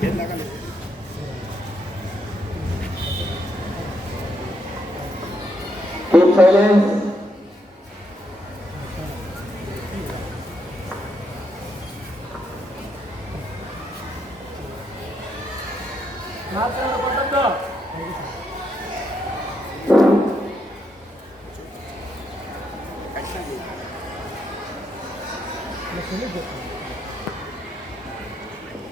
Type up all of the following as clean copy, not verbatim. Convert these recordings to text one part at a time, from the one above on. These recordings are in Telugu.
Keep silence.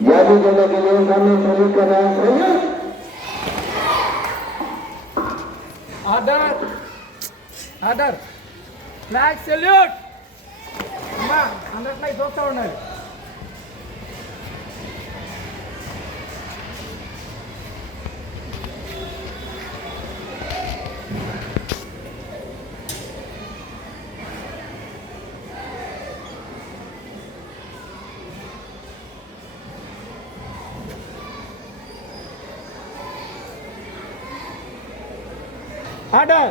जादू करने के लिए सामने सैल्यूट कर रहा है। सैल्यूट। आदर आदर फ्लैग सैल्यूट अम्मा अंदर फ्लैग చూస్తా ఉండాలి आदर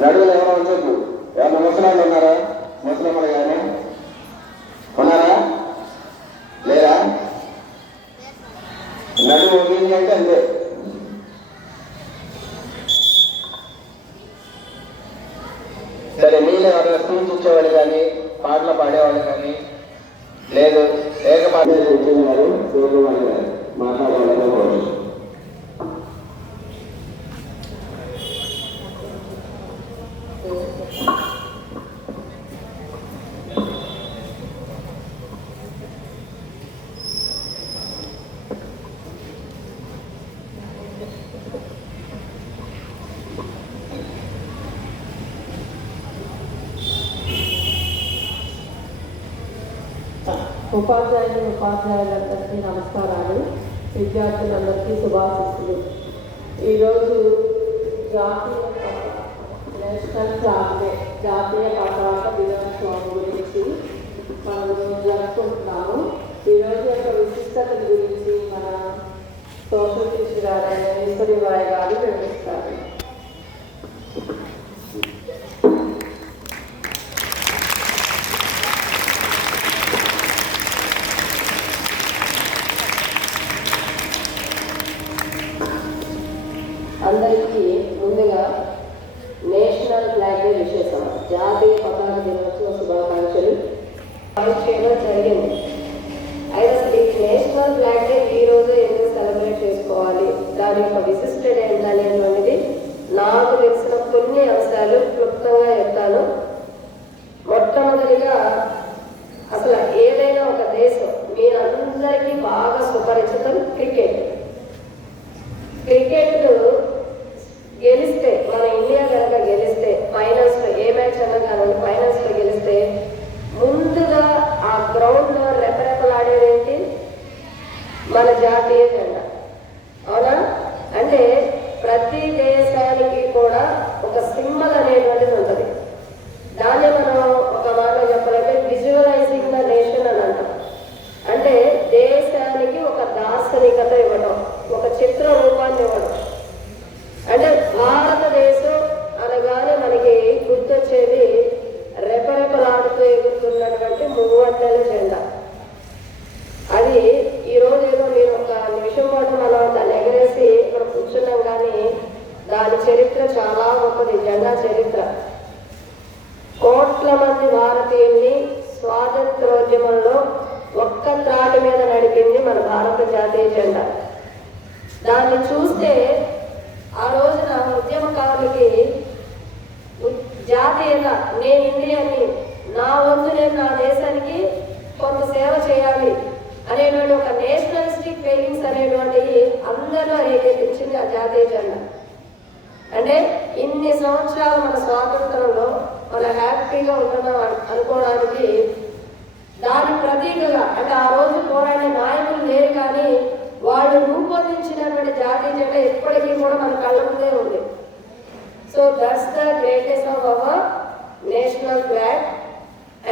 నడువులు ఎవరో ఉండొద్దు. ఎవరైనా ముసలాళ్ళు ఉన్నారా? ముసలమ్మలు కానీ ఉన్నారా? లేరా? నడువు వంగింది అంటే అంతే. సరే, మీలో ఎవరైనా స్పీచ్ ఇచ్చేవాళ్ళు కానీ పాటలు పాడేవాళ్ళు కానీ లేదు లేక ఇచ్చేవారు మాట్లాడేవాళ్ళు. ఉపాధ్యాయులందరికీ నమస్కారాలు, విద్యార్థులందరికీ శుభాశిస్సులు. ఈరోజు నేషనల్ ఫ్లాగ్ డే, జాతీయ పతాక దినోత్సవం గురించి మనం జరుపుకుంటున్నాము. ఈరోజు యొక్క విశిష్టత గురించి మన సోషల్ టీచర్ గారైన ఈశ్వరీబాయి గారు వివరిస్తారు. అందరికీ ముందుగా నేషనల్ ఫ్లాగ్ డే విశేషం, జాతీయ పతాక దినోత్సవ శుభాకాంక్షలు చేయడం జరిగింది. అయితే నేషనల్ ఫ్లాగ్ డే ఈ రోజు ఎందుకు సెలబ్రేట్ చేసుకోవాలి, దాని యొక్క విశిష్టత ఏంటనేటువంటిది నాకు తెలిసిన కొన్ని అంశాలు క్లుప్తంగా చెప్తాను. మొట్టమొదటిగా అసలు ఏదైనా ఒక దేశం మీరందరికీ బాగా సుపరిచితం క్రికెట్. క్రికెట్ గెలిస్తే, మన ఇండియా కనుక గెలిస్తే, ఫైనల్స్లో ఏ మ్యాచ్ అన్నా కానీ ఫైనల్స్లో గెలిస్తే ముందుగా ఆ గ్రౌండ్లో రెపరెపలాడేదేంటి? మన జాతీయ జెండా. అవునా? అంటే ప్రతి దేశానికి కూడా ఒక సింబల్ అనేటువంటిది ఉంటుంది. దాన్ని మనం ఒక మాటలో చెప్పాలంటే విజువలైజింగ్ ద నేషన్ అని అంటాం. అంటే దేశానికి ఒక దార్శనికత ఇవ్వడం, ఒక చిత్ర రూపాన్ని ఇవ్వడం. అంటే భారతదేశం అనగానే మనకి గుర్తొచ్చేది రెపరెపలాడుతూ ఎగురుతున్నటువంటి మూవట్టెల జెండా. అది ఈరోజు ఏదో నేను ఒక నిమిషం పాటు మనం దాన్ని ఎగరేసి ఇక్కడ కూర్చున్నాం, కానీ దాని చరిత్ర చాలా గొప్పది. జెండా చరిత్ర కోట్ల మంది భారతీయుల్ని స్వాతంత్రోద్యమంలో ఒక్క త్రాటి మీద నడిపింది మన భారత జాతీయ జెండా. దాన్ని చూస్తే ఆ రోజున ఉద్యమకారులకి జాతీయత, నేను ఇండియాని, నా వంతు నేను నా దేశానికి కొంత సేవ చేయాలి అనేటువంటి ఒక నేషనలిస్టిక్ ఫీలింగ్స్ అనేటువంటివి అందరూ రేకెత్తించింది ఆ జాతీయ జెండా. అంటే ఇన్ని సంవత్సరాలు మన స్వాతంత్రంలో మనం హ్యాపీగా ఉంటున్నాం అనుకోవడానికి దాని ప్రతీకగా, అంటే ఆ రోజు పోరాడే నాయకులు లేరు, కానీ వాళ్ళు రూపొందించినటువంటి జాతీయ జెండా ఎప్పటికీ కూడా మన కళ్ళ ముందే ఉంది. So that's the greatest of our national flag.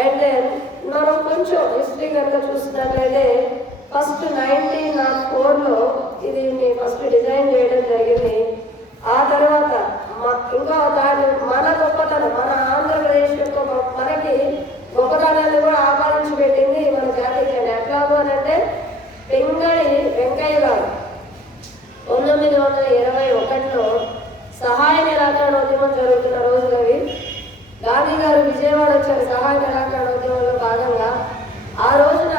And then మనం కొంచెం హిస్టరీ కనుక చూసినట్లయితే ఫస్ట్ 1904లో ఇది ఫస్ట్ డిజైన్ చేయడం జరిగింది. ఆ తర్వాత ఇంకా దాని మన గొప్పతనం, మన ఆంధ్రప్రదేశ్ యొక్క మనకి గొప్పతనాన్ని కూడా ఆపాదించి పెట్టింది మన జాతీయ జెండా. ఎట్లాగో అని అంటే పింగళి వెంకయ్య గారు 1921లో సహాయ నిరాకరణ ఉద్యమం జరుగుతున్న రోజులు అవి. గాంధీ గారు విజయవాడ వచ్చారు సహాయ నిరాకరణ ఉద్యమంలో భాగంగా. ఆ రోజున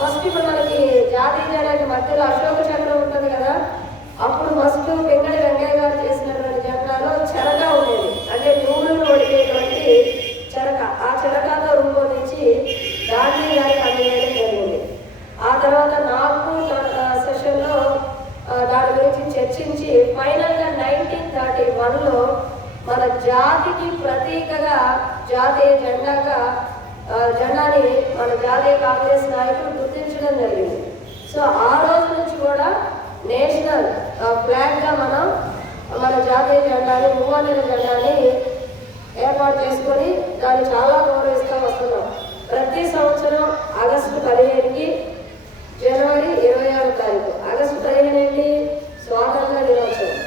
ఫస్ట్ ఇప్పుడు మనకి జాతీయ జెండాకి మధ్యలో అశోక చక్రం ఉంటుంది కదా, అప్పుడు ఫస్ట్ పింగళి వెంకయ్య గారు చేసినటువంటి జెండాలో చెరక ఉండేది, అంటే నూనెను వడికేటువంటి చెరక. ఆ చెరకతో రూపొందించి గాంధీ గారికి అందజేయడం జరిగింది. ఆ తర్వాత నాగ్పూర్ సెషన్లో దాని గురించి చర్చించి ఫైనల్గా 1931లో మన జాతికి ప్రతీకగా జాతీయ జెండాని మన జాతీయ కాంగ్రెస్ నాయకులు గుర్తించడం జరిగింది. సో ఆ రోజు నుంచి కూడా నేషనల్ ఫ్లాగ్గా మనం మన జాతీయ జెండాని, మూవన్నెల జెండాని ఏర్పాటు చేసుకొని దాన్ని చాలా గౌరవిస్తూ వస్తున్నాం. ప్రతి సంవత్సరం ఆగస్టు 15కి, జనవరి 26వ తారీఖు. ఆగస్టు 15 స్వాతంత్ర దినోత్సవం,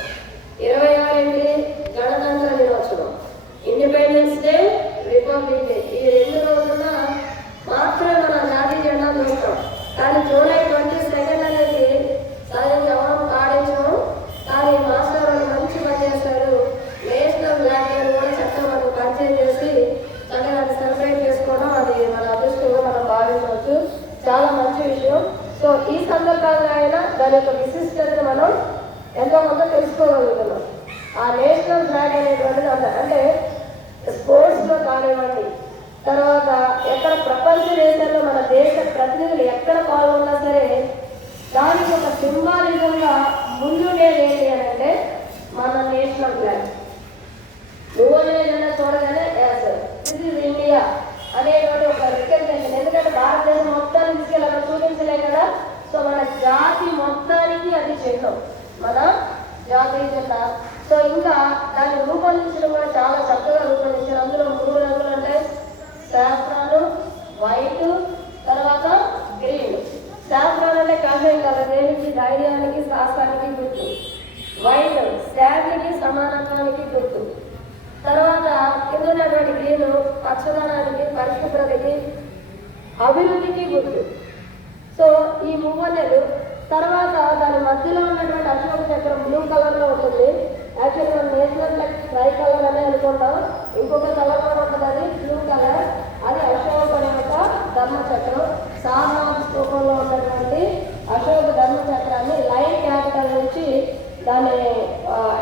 26 గణతంత్ర దినోత్సవం, ఇండిపెండెన్స్ డే, రిపబ్లిక్ డే. ఈ 2 రోజున మాత్రమే మన జాతీయ జెండా చూస్తాం. కానీ జూలై 22 అనేది సహజంగా ఎవరం పాటించము. కానీ మాస్టర్ వాళ్ళు మంచి పని చేస్తారు. నేషనల్ ఫ్లాగ్ కూడా చక్కగా మనకు పరిచయం చేసి చక్కగా దాన్ని సెలబ్రేట్ చేసుకోవడం అది మన అదృష్టంగా మనం భావించవచ్చు. చాలా మంచి విషయం. సో ఈ సందర్భంగా అయినా దాని యొక్క విశిష్టతను మనం ఎంతో కొంత తెలుసుకోగలుగుతున్నాం. ఆ నేషనల్ ఫ్లాగ్ అనేటువంటిది అంటే స్పోర్ట్స్లో కానివ్వండి, తర్వాత ఎక్కడ ప్రపంచ దేశాల్లో మన దేశ ప్రతినిధులు ఎక్కడ పాల్గొన్నా సరే దానికి ఒక సింబాలిజంగా ముందుండేది ఏంటి అని అంటే మన నేషనల్ ఫ్లాగ్. ఏదైనా చూడగానే దిస్ ఇస్ ఇండియా అనేటువంటి ఒక రికగ్నేషన్. ఎందుకంటే భారతదేశం మొత్తాన్ని తీసుకెళ్ళి అక్కడ చూపించలే కదా. సో మన జాతి మొత్తానికి అది చిహ్నం, మన జాతీయ జెండా. సో ఇంకా దాన్ని రూపొందించడం కూడా చాలా చక్కగా రూపొందించారు. అందులో 3 రంగులు ఉంటాయి, సాఫ్రాన్, వైట్, తర్వాత గ్రీన్. సాఫ్రాన్ అంటే కాషాయం కలర్, దేనికి ధైర్యానికి, సాహసానికి గుర్తు. వైట్ శాంతికి, సమానత్వానికి గుర్తు. తర్వాత కింద ఉన్నటువంటి గ్రీన్ పచ్చదనానికి, పరిశుభ్రతకి, అభివృద్ధికి గుర్తు. సో ఈ మూవన్నెలు. తర్వాత దాని మధ్యలో ఉన్నటువంటి అశోక చక్రం బ్లూ కలర్లో ఉంటుంది. యాక్చువల్గా నేషనల్ ఫ్లాగ్ ట్రై కలర్ అనే అనుకుంటాం, ఇంకొక కలర్ కూడా ఉంటుంది, అది బ్లూ కలర్. అది అశోకుని యొక్క ధర్మచక్రం. సారనాథ్ స్తూపంలో ఉన్నటువంటి అశోక ధర్మచక్రాన్ని లైన్ క్యాపిటల్ నుంచి దాన్ని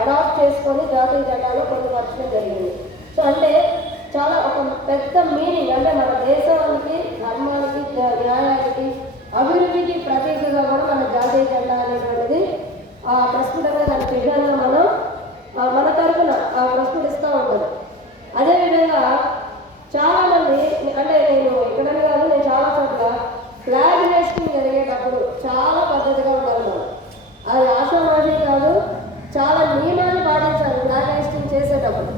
అడాప్ట్ చేసుకొని జాతీయ జెండాలో పొందుపరచడం జరిగింది. సో అంటే చాలా ఒక పెద్ద మీనింగ్, అంటే మన దేశానికి, ధర్మానికి, న్యాయానికి, అభివృద్ధికి ప్రతీకగా కూడా మన జాతీయ జెండా అనేటువంటిది ప్రస్ఫుటంగా దాని చిహ్నంగా మనం మన తరఫున ప్రస్ఫుటిస్తూ ఉంటుంది. అదేవిధంగా చాలామంది, అంటే నేను ఇక్కడనే కాదు, నేను చాలా చోట్ల ఫ్లాగ్ హోస్టింగ్ జరిగేటప్పుడు చాలా పద్ధతిగా ఉండాలి. అది ఆషామాషి కాదు, చాలా నియమాలు పాటించాలి. ఫ్లాగ్ హోస్టింగ్ చేసేటప్పుడు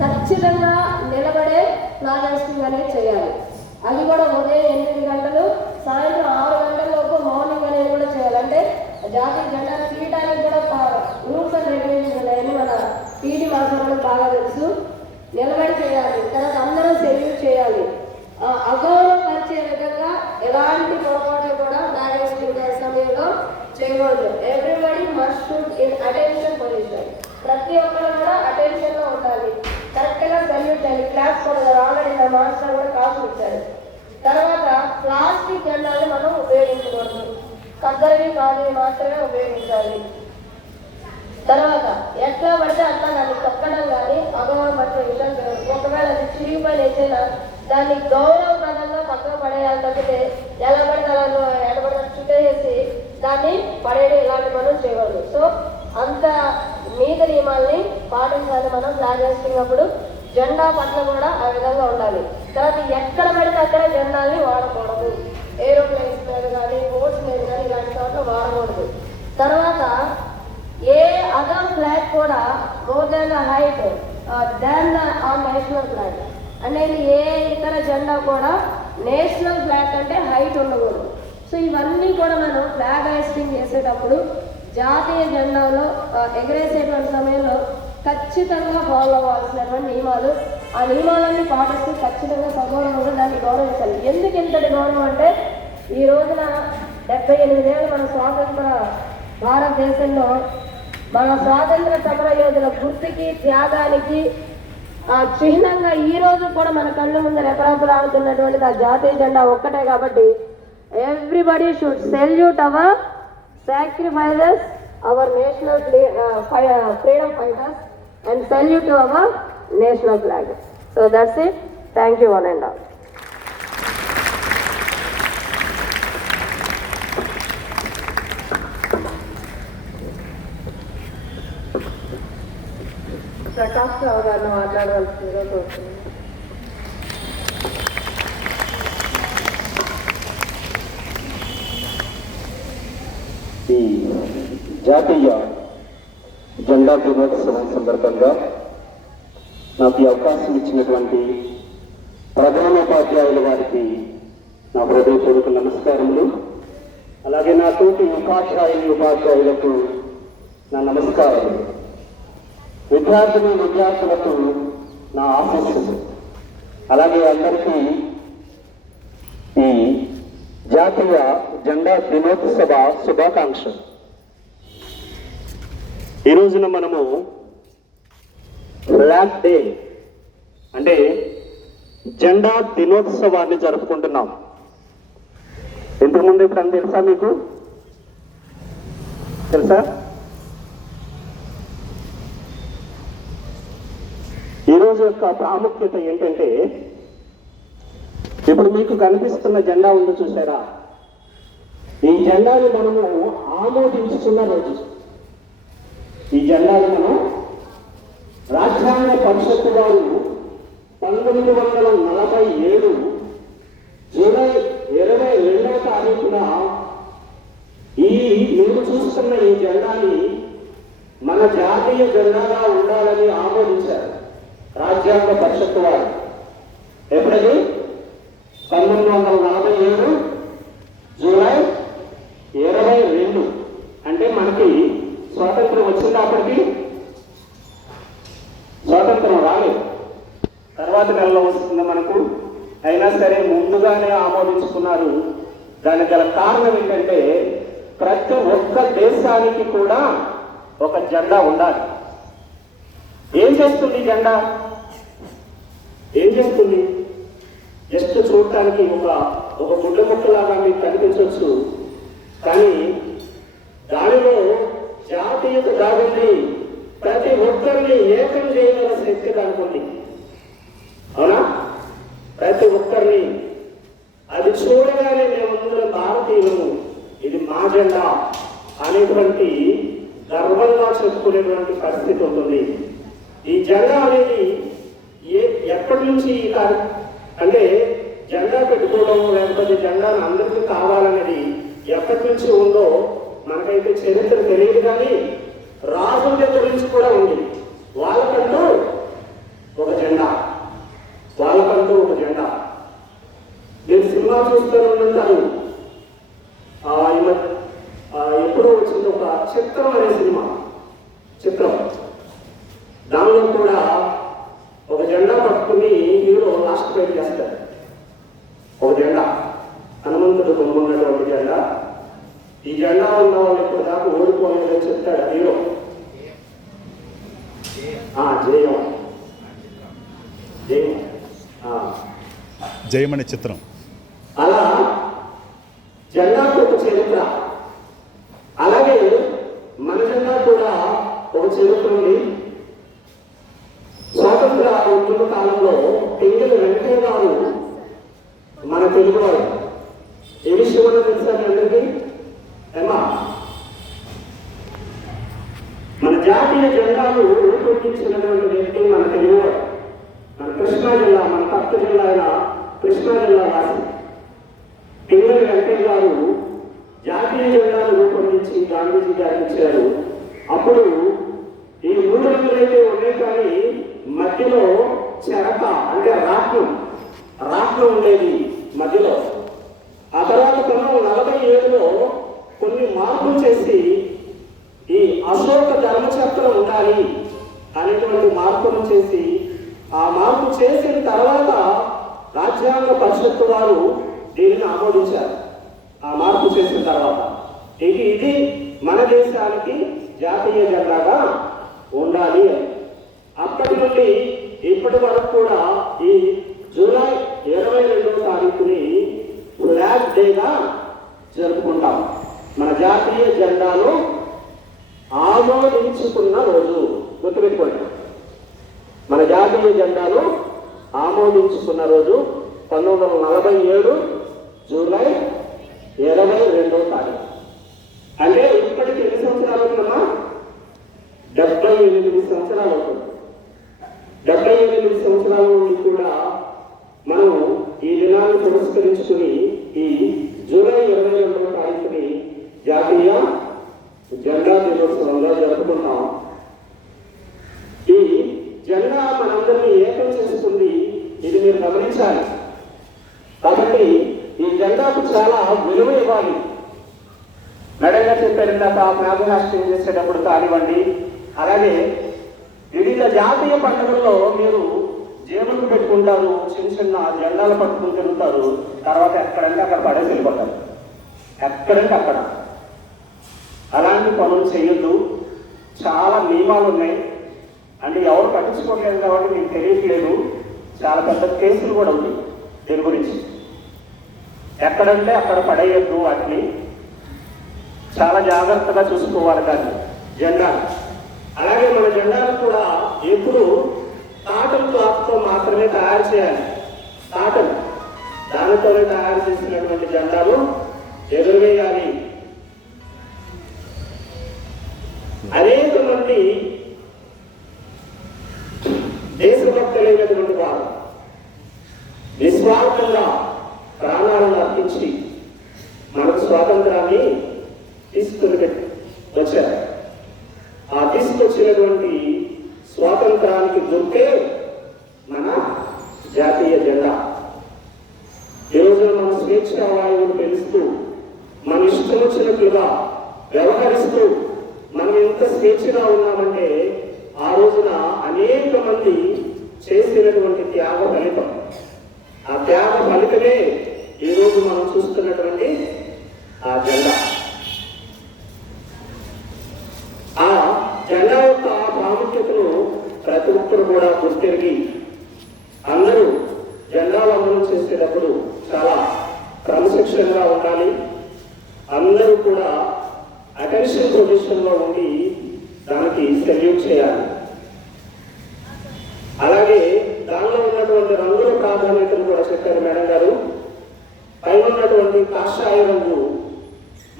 ఖచ్చితంగా నిలబడే ఫ్లాగ్ హోస్టింగ్ అనేది చేయాలి. అది కూడా ఉదయం 8 గంటలు, సాయంత్రం 6 గంటలలోపు మార్నింగ్ అనేది కూడా చేయాలి. అంటే జాతీయ జెండాను తీయడానికి కూడా రూల్స్ అండ్ రెగ్యులేషన్స్ ఉన్నాయని మన పీటీ మాస్టర్లకు బాగా తెలుసు. నిలబడి చేయాలి. తర్వాత అందరూ సెల్యూట్ చేయాలి. అగౌరవపరిచే విధంగా ఎలాంటి పొరపాటు కూడా ఫ్లాగ్ హోస్టింగ్ సమయంలో చేయకూడదు. Everybody must should in attention position. ప్రతి ఒక్కరు కూడా అటెన్షన్లో ఉండాలి. కరెక్ట్గా సెల్యూట్ చేయాలి. క్లాస్ కూడా ఆల్రెడీ నా మాస్టర్ కూడా కాసు ఇచ్చారు. తర్వాత ప్లాస్టిక్ జెండాలు మనం ఉపయోగించకూడదు, కద్దరివి కాదు మాత్రమే ఉపయోగించాలి. తర్వాత ఎట్లా పడితే అట్లా దాన్ని తొక్కడం కానీ అగౌరవపరిచే విషయం చేయదు. ఒకవేళ అది చిరిగిపోయిన ఏదైనా దాన్ని గౌరవప్రదంగా పక్కన పడేయాలి తప్పితే ఎలా పడితే అలా ఎడబడిన చుట్టేసి దాన్ని పడేయడం ఇలాంటి మనం చేయకూడదు. సో అంత మీద నియమాల్ని పాటించాలి మనం ఫ్లాగ్ హోస్టింగ్ అప్పుడు. జెండా పట్ల కూడా ఆ విధంగా ఉండాలి. తర్వాత ఎక్కడ పడితే అక్కడ జెండాల్ని వాడకూడదు. ఏరోప్లేన్స్ మీద కానీ, బోట్స్ మీద కానీ ఇలాంటి చోట్ల వాడకూడదు. తర్వాత ఏ అదర్ ఫ్లాగ్ కూడా more than the height than the national flag. అనేది ఏ ఇతర జెండా కూడా నేషనల్ ఫ్లాగ్ అంటే హైట్ ఉండకూడదు. సో ఇవన్నీ కూడా మనం ఫ్లాగ్ హైస్టింగ్ చేసేటప్పుడు జాతీయ జెండాలో ఎగరేసేటువంటి సమయంలో ఖచ్చితంగా ఫాలో అవ్వాల్సినటువంటి నియమాలు, ఆ నియమాలన్నీ పాటిస్తూ ఖచ్చితంగా సగౌరవంగా దాన్ని గౌరవించాలి. ఎందుకు ఇంతటి గౌరవం అంటే ఈ రోజున 78 ఏళ్ళు మన స్వాతంత్ర భారతదేశంలో మన స్వాతంత్ర సమర యోధుల గుర్తుకి త్యాగానికి చిహ్నంగా ఈ రోజు కూడా మన కళ్ళ ముందు రెపరెపలాడుతున్నటువంటిది ఆ జాతీయ జెండా ఒక్కటే. కాబట్టి everybody should salute our sacrifices, our national freedom fighters, and salute to our national flag. So that's it. Thank you one and all. Prakash Rao గారిని మాట్లాడవలసిందిగా కోరుతున్నాను. ఈ జాతీయ జెండా దినోత్సవం సందర్భంగా నాకు ఈ అవకాశం ఇచ్చినటువంటి ప్రధానోపాధ్యాయుల వారికి నా హృదయపూర్వక నమస్కారములు. అలాగే నా తోటి ఉపాధ్యాయులకు నా నమస్కారములు. విద్యార్థులకు నా ఆశీస్సులు. అలాగే అందరికీ ఈ జాతీయ జెండా దినోత్సవ శుభాకాంక్షలు. ఈ రోజున మనము ఫ్లాగ్ డే అంటే జెండా దినోత్సవాన్ని జరుపుకుంటున్నాం. ఇంతకుముందు ఎప్పుడన్నా తెలుసా మీకు? తెలుసా? ఈరోజు యొక్క ప్రాముఖ్యత ఏంటంటే, ఇప్పుడు మీకు కనిపిస్తున్న జెండా ఉంది చూసారా, ఈ జెండాను మనము ఆమోదించుకున్న రోజు. ఈ జెండాను మనం రాజ్యాంగ పరిషత్తు వారు 1947 జూలై 22వ తారీఖున మీరు చూస్తున్న ఈ జెండాని మన జాతీయ జెండాగా ఉండాలని ఆమోదించారు రాజ్యాంగ పరిషత్తు వారు. ఎప్పుడది? 1947 జూలై 22. అంటే మనకి స్వాతంత్రం వచ్చింది. అప్పటికి స్వాతంత్రం రాలేదు, తర్వాత నెలలో వస్తుంది మనకు. అయినా సరే ముందుగానే ఆమోదించుకున్నారు. దానికి గల కారణం ఏంటంటే, ప్రతి ఒక్క దేశానికి కూడా ఒక జెండా ఉండాలి. ఏం చేస్తుంది జెండా? ఏం చేస్తుంది? జస్ట్ చూడటానికి ఒక గుడ్ల ముక్కలాగా మీకు కనిపించవచ్చు, కానీ దానిలో జాతీయత దాగుంది. ప్రతి ఒక్కరిని ఏకం చేయగల శక్తి కనుకుంది. అవునా? ప్రతి ఒక్కరిని అది చూడగానే మేమందరూ భారతీయులము, ఇది మా జెండా అనేటువంటి గర్వంగా చెప్పుకునేటువంటి పరిస్థితి ఉంటుంది. ఈ జెండా అనేది ఎప్పటి నుంచి అంటే జెండా పెట్టుకోవడం, లేకపోతే జెండాను అందరికీ కావాలనేది ఎప్పటి నుంచి ఉందో మనకైతే చరిత్ర తెలియదు. కానీ రాజుల దగ్గర నుంచి కూడా ఉంది. వాళ్ళకంటూ ఒక జెండా, వాళ్ళకంటూ ఒక జెండా. మీరు సినిమా చూస్తూనే ఉంటారు. ఎప్పుడో వచ్చింది ఒక చిత్రం అనే సినిమా. చిత్రం దానిలో కూడా ఒక జెండా పట్టుకుని హీరో లాస్ట్ ఫైట్ చేస్తారు. ఒక జెండా, హనుమంతుడు కొనుక్కున్నటువంటి జెండా. ఈ జెండా ఉన్న వాళ్ళు ఇప్పుడు దాకా ఓడిపోలేదని చెప్తాడు హీరో. జయం జయం జయం అనే చిత్రం. అలా జెండాకు ఒక చరిత్ర. అలాగే మన జెండా కూడా ఒక చరిత్ర ఉంది. స్వాతంత్ర ఉద్యమ కాలంలో పింగళి వెంకయ్య గారు మన తెలుగువాడు. ఏ విషయం అన్నా తెలుసా మీ అందరికీ? ఏమా, మన జాతీయ జెండాను రూపొందించినటువంటి వ్యక్తి మన తెలుగువాడు. మన కృష్ణా జిల్లా, మన పక్క జిల్లా అయిన కృష్ణా జిల్లా వాసి పింగళి వెంకయ్య గారు జాతీయ జెండాను రూపొందించి గాంధీజీ గారికి ఇచ్చారు. అప్పుడు ఈ 3 రంగులైతే ఉన్నాయి, కానీ మధ్యలో చెరక అంటే రాక రాట్నం ఉండేది మధ్యలో. ఆ తర్వాత 1947లో కొన్ని మార్పులు చేసి ఈ అశోక ధర్మచక్రం ఉండాలి అనేటువంటి మార్పులు చేసి, ఆ మార్పు చేసిన తర్వాత రాజ్యాంగ పరిషత్తు వారు దీనిని ఆమోదించారు. ఆ మార్పు చేసిన తర్వాత ఇది మన దేశానికి జాతీయ జెండాగా ఉండాలి అని. అప్పటి నుండి ఇప్పటి వరకు కూడా ఈ జూలై 22వ తారీఖుని ఫ్లాగ్ డేగా జరుపుకుంటాం. మన జాతీయ జెండాను ఆమోదించుకున్న రోజు గుర్తుపెట్టుకోండి. మన జాతీయ జెండాను ఆమోదించుకున్న రోజు 1947 జూలై 22వ తారీఖు. అంటే ఇప్పటికి ఎన్ని సంవత్సరాలు అవుతుందమ్మా? 78 సంవత్సరాలు అవుతుంది. 78 సంవత్సరాల నుండి కూడా మనం ఈ దినాన్ని పురస్కరించుకుని ఈ జూలై 22వ తారీఖుని జాతీయ జెండా దినోత్సవంగా జరుపుకుంటాం. ఈ జెండా మనందరినీ ఏకం చేస్తుంది. ఇది మీరు గమనించాలి. కాబట్టి ఈ జెండాకు చాలా విలువ ఇవ్వాలి. నడంగా చెప్పారు ఇందాక ఫ్లాగ్ హాస్టింగ్ చేసేటప్పుడు కానివ్వండి, అలాగే వివిధ జాతీయ పండుగల్లో మీరు జేబులు పెట్టుకుంటారు, చిన్న చిన్న జెండాలు పట్టుకుని తిరుగుతారు, తర్వాత ఎక్కడంటే అక్కడ పడేసి వెళ్ళిపోతారు. ఎక్కడంటే అక్కడ అలాంటి పనులు చేయొద్దు. చాలా నియమాలు ఉన్నాయి. అంటే ఎవరు పట్టించుకోవట్లేదు కాబట్టి మీకు తెలియట్లేదు. చాలా పెద్ద కేసులు కూడా ఉంది దీని గురించి. ఎక్కడంటే అక్కడ పడేయద్దు. వాటిని చాలా జాగ్రత్తగా చూసుకోవాలి. దాన్ని జెండా అలాగే మన జెండాను కూడా ఎప్పుడు కాటన్ క్లాత్తో మాత్రమే తయారు చేయాలి. కాటన్ దానితోనే తయారు చేసినటువంటి జెండాలు ఎగురవేయాలి. అనేక మంది దేశభక్తులైనటువంటి వారు నిస్వార్థంగా ప్రాణాలను అర్పించి మనకు స్వాతంత్రాన్ని తీసుకుని వచ్చారు. ఆ తీసుకొచ్చినటువంటి స్వాతంత్రానికి గుర్తే మన జాతీయ జెండా. ఈరోజు మన స్వేచ్ఛా వాయువును పెంచుతూ మన ఇష్టం వచ్చినట్లుగా వ్యవహరిస్తూ మనం ఎంత స్వేచ్ఛగా ఉన్నామంటే ఆ రోజున అనేక మంది చేసినటువంటి త్యాగ ఫలితం. ఆ త్యాగ ఫలితమే ఈరోజు మనం చూస్తున్నటువంటి ఆ జెండా. ఆ జెండా యొక్క ప్రాముఖ్యతను ప్రతి ఒక్కరు కూడా గుర్తిరిగి అందరూ జెండాలు అమలు చేసేటప్పుడు చాలా క్రమశిక్షణగా ఉండాలి. అందరూ కూడా అటెన్షన్ పొజిషన్లో ఉండి దానికి సెల్యూట్ చేయాలి. అలాగే దానిలో ఉన్నటువంటి రంగుల ప్రాధాన్యతను కూడా చెప్పారు మేడం గారు. పైన ఉన్నటువంటి కాషాయ రంగు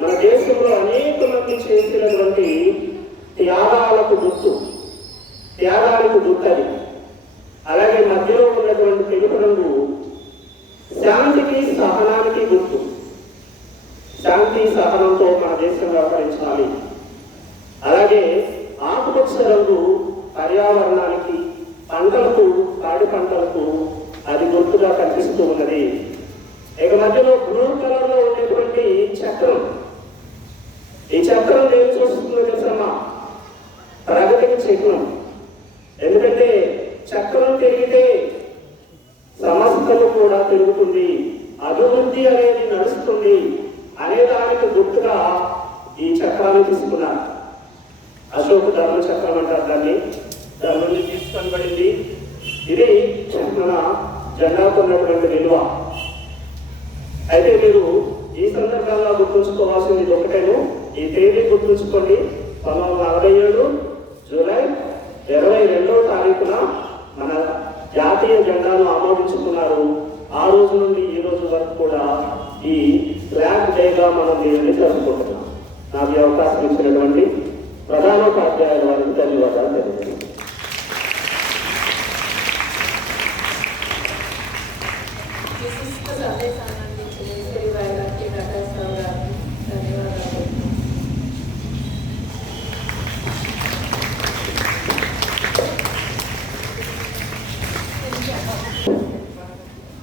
మన దేశంలో అనేక మంది చేసినటువంటి త్యాగాలకు గుర్తు, త్యాగాలకు గుర్తది. అలాగే మధ్యలో ఉన్నటువంటి తెలుపు రంగు శాంతికి సహనానికి గుర్తు. శాంతి సహనంతో మన దేశం వ్యవహరించాలి. అలాగే ఆకుపచ్చ రంగు పర్యావరణానికి, పంటలకు, పాడి పంటలకు అది గుర్తుగా కనిపిస్తూ ఉన్నది. ఇక మధ్యలో బ్లూ కలర్ లో ఉండేటువంటి చక్రం, ఈ చక్రం ఏం చూస్తుందో తెలుసమ్మా? ప్రగతికి చిహ్నం. ఎందుకంటే చక్రం తిరిగితే సమస్తలు కూడా తిరుగుతుంది, అభివృద్ధి అనేది నడుస్తుంది అనే దానికి గుర్తుగా ఈ చక్రాన్ని తీసుకున్నారు. అశోక ధర్మ చక్రం అంటారు దాన్ని. దాని నుండి తీసుకొనబడింది. ఇది మన జెండాకు ఉన్నటువంటి విలువ. అయితే మీరు ఈ సందర్భంగా గుర్తుంచుకోవాల్సింది ఒకటేను, ఈ తేదీ గుర్తుంచుకోండి. 1947 జూలై 22వ తారీఖున మన జాతీయ జెండాను ఆమోదించుకున్నారు. ఆ రోజు నుండి ఈ రోజు వరకు కూడా ఈ ఫ్లాగ్ డేగా మనం దీనిని జరుపుకుంటున్నాం. నాకు ఈ అవకాశం ఇచ్చినటువంటి ప్రధానోపాధ్యాయుల వారికి ధన్యవాదాలు తెలియజేస్తున్నాను.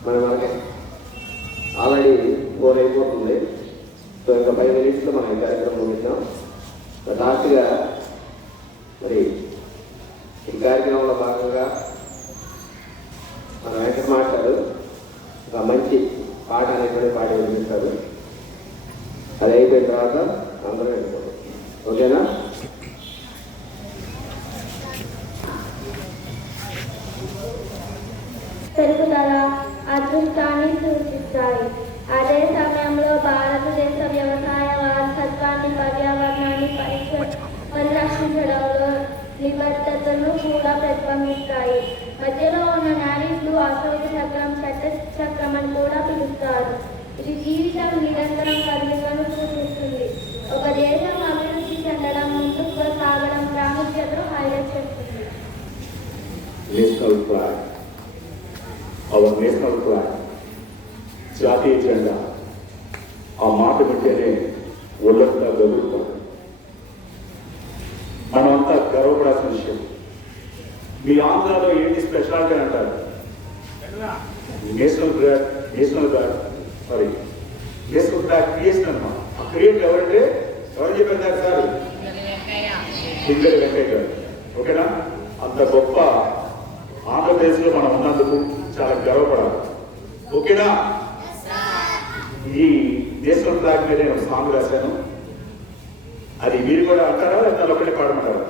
మనకి ఆల్రెడీ 4 అయిపోతుంది. సో ఇంకా 5 minutesలో మనం ఈ కార్యక్రమం ముగిద్దాం. లాస్ట్గా మరి ఈ కార్యక్రమంలో భాగంగా మన వెంకట మాస్టారు ఒక మంచి పాట అనేటువంటి పాట వినిపిస్తారు. అది అయిపోయిన తర్వాత అందరం వెళ్ళిపోతాం. ఓకేనా? పెరుగుదల అదృష్టాన్ని సూచిస్తాయి. అదే సమయంలో భారతదేశ వ్యవసాయ వారసత్వాన్ని, పర్యావరణాన్ని పరిరక్షించడంలో నిబద్ధతను కూడా ప్రతిబింబిస్తాయి. మధ్యలో ఉన్న నాడీలు అశోక చక్రం, చక్రం అని కూడా పిలుస్తారు. ఇది జీవితం నిరంతరం కదలికను సూచిస్తుంది. ఒక దేశం అభివృద్ధి చెందడం, ముందుకు సాగడం ప్రాముఖ్యతను హైలైట్ చేస్తుంది. అవర్ నేషనల్ ఫ్లాగ్, జాతీయ జెండా, ఆ మాట వింటేనే ఒళ్ళంతా గదులుతాం. మనమంతా గర్వపడాల్సిన విషయం. మీ ఆంధ్రాలో ఏంటి స్పెషాలిటీ అంటారు? నేషనల్ ఫ్లాగ్ క్రియేషన్ అన్నమాట. ఆ క్రియేట్ ఎవరంటే ఎవరు చెప్పారు సార్? పింగళి వెంకయ్య గారు. ఓకేనా? అంత గొప్ప ఆంధ్రప్రదేశ్లో మనం ఉన్నందుకు చాలా గర్వపడాలి. ఓకేనా? ఈ నేషనల్ ఫ్లాగ్ మీద నేను సాంగ్ రాశాను. అది మీరు కూడా అంటారా లేదా ఒకటే పాడమంటారా?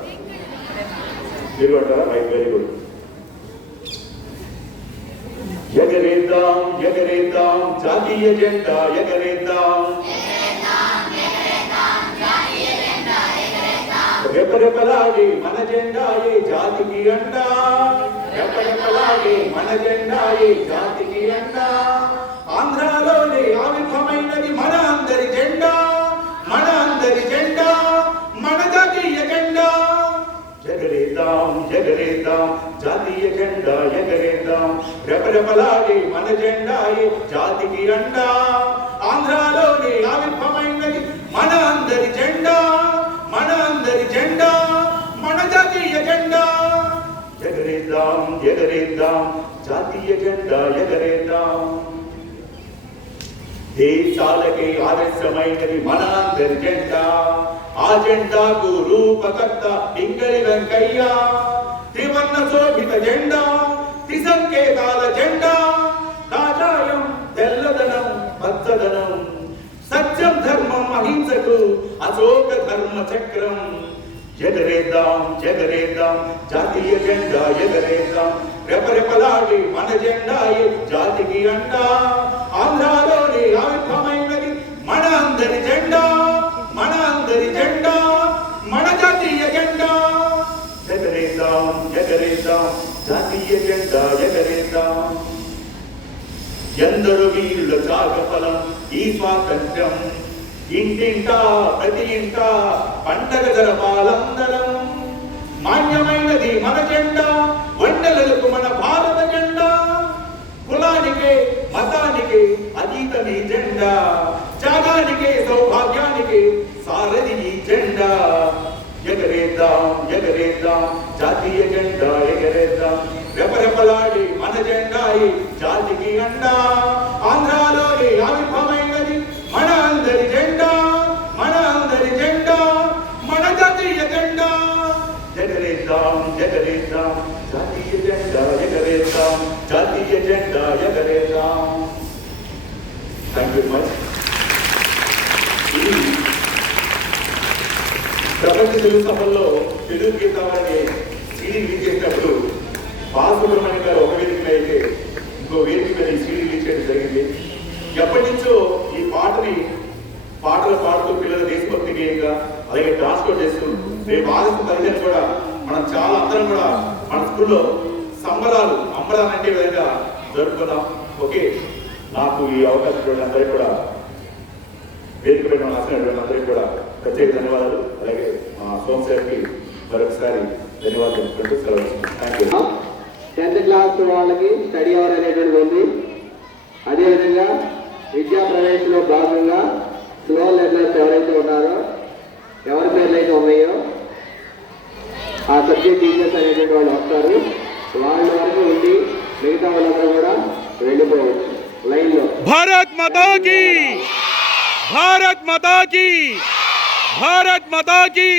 మీరు అంటారా? Very good. ఎగరేద్దాం ఎగరేద్దాం జాతీయ జెండా ఎగరేద్దాం, రెపరెపలాడే మన జెండా ఏ జాతికి అండా, రెపరెపలాడే మన జెండా ఏ జాతికి అండా. ఆంధ్రాలోనే ఆవిర్భమైనది మన అందరి జెండా, మన అందరి జెండా, మన జాతీయ జెండా. ఎగరేద్దాం ఎగరేద్దాం జాతీయ జెండా ఎగరేద్దాం, రెపరెపలాడే మన జెండా ఏ జాతికి అండా. ఆంధ్రాలోనే ఆవిర్భమైనది మన అందరి జెండా, మన అందరి జెండా, మన జాతీయ జెండా. ఎగరేద్దాం ఎగరేద్దాం జాతీయ జెండా ఎగరేద్దాం. దేశాలకే ఆదర్శమైనది మన అందరి జెండా, ఆ జెండాకు రూపకర్త పింగళి వెంకయ్య. త్రివర్ణ శోభిత జెండా, త్రిసంకేతాల జెండా, కాషాయం తెల్లదనం పచ్చదనం, సత్యం ధర్మం అహింసకు అశోక ధర్మ చక్రం. ఎగరేద్దాం ఎగరేద్దాం జాతీయ జెండా ఎగరేద్దాం, రెపరెపలాడి మన జెండా జాతికి అండా. ఆంధ్రాలోని ఆవిర్భమైనది మన అందరి జెండా, మన అందరి జెండా, మన జాతీయ జెండా. ఎగరేద్దాం ఎగరేద్దాం జాతీయ జెండా ఎగరేద్దాం. ఎందరో వీరుల త్యాగఫలం ఈ స్వాతంత్ర్యం, ఇంటింటా ప్రతి ఇంట పండగ జరపాలందరం. మాన్యమైనది మన జెండా, వండలకు మన భారత జెండా. కులానికే మతానికి అతీతమీ జెండా, త్యాగానికి సౌభాగ్యానికి సారథి ఈ జెండా. ఎగరేద్దాం ఎగరేద్దాం జాతీయ జెండా ఎగరేద్దాం, రెపరెపలాడి మన జెండా ఈ జాతికి అండా. ఆంధ్రాలోని ఆవిర్భమైనది మన అందరి జెండా, మన అందరి జెండా, మన జాతీయ జెండా. ఎగరేద్దాం ఎగరేద్దాం జాతీయ జెండా ఎగరేద్దాం, జాతీయ జెండా ఎగరేద్దాం. Thank you much. ఇది ప్రపంచ తెలుగు సభల్లో తెలుగు గీతాలని సీడీ రిలీజ్ చేసినప్పుడు బాలసుబ్రహ్మణ్యం గారు ఒక వేదిక అయితే ఇంకో వేదిక మీద ఈ సీడీ రిలీజ్ చేయడం జరిగింది. ఎప్పటి నుంచో ఈ పాటలు పాడుతూ పిల్లలు దేశభక్తి గేయంగా అలాగే ట్రాన్స్పోర్ట్ చేస్తూ రేపు ఆగస్టు 15 కూడా మనం చాలా అందరం కూడా మన స్కూల్లో సంబరాలు అంటే విధంగా జరుపుకున్నాం. ఓకే, నాకు ఈ అవకాశం ఇవ్వడం అందరికీ కూడా, వేదిక పెట్టడం ఆశించడం అందరికీ కూడా ప్రత్యేక ధన్యవాదాలు. అలాగే మా సోమసారికి మరొకసారి ధన్యవాదాలు చెప్పుకుంటూ సెలవు. Thank you. 10th క్లాస్ వాళ్ళకి స్టడీ అవర్ అనేటువంటి ఉంది. అదేవిధంగా విద్యా ప్రవేశంలో భాగంగా స్లో లెర్నర్స్ ఎవరైతే ఉన్నారో, ఎవరి పేర్లు అయితే ఉన్నాయో ఆ సబ్జెక్ట్ టీచర్స్ అనేటువంటి వాళ్ళు వస్తారు. వాళ్ళ వరకు ఉండి మిగతా వాళ్ళందరూ కూడా వెళ్ళిపోవచ్చు. లైన్లో. భారత్ మాతా కీ, భారత్ మాతా కీ, భారత్ మాతా కీ.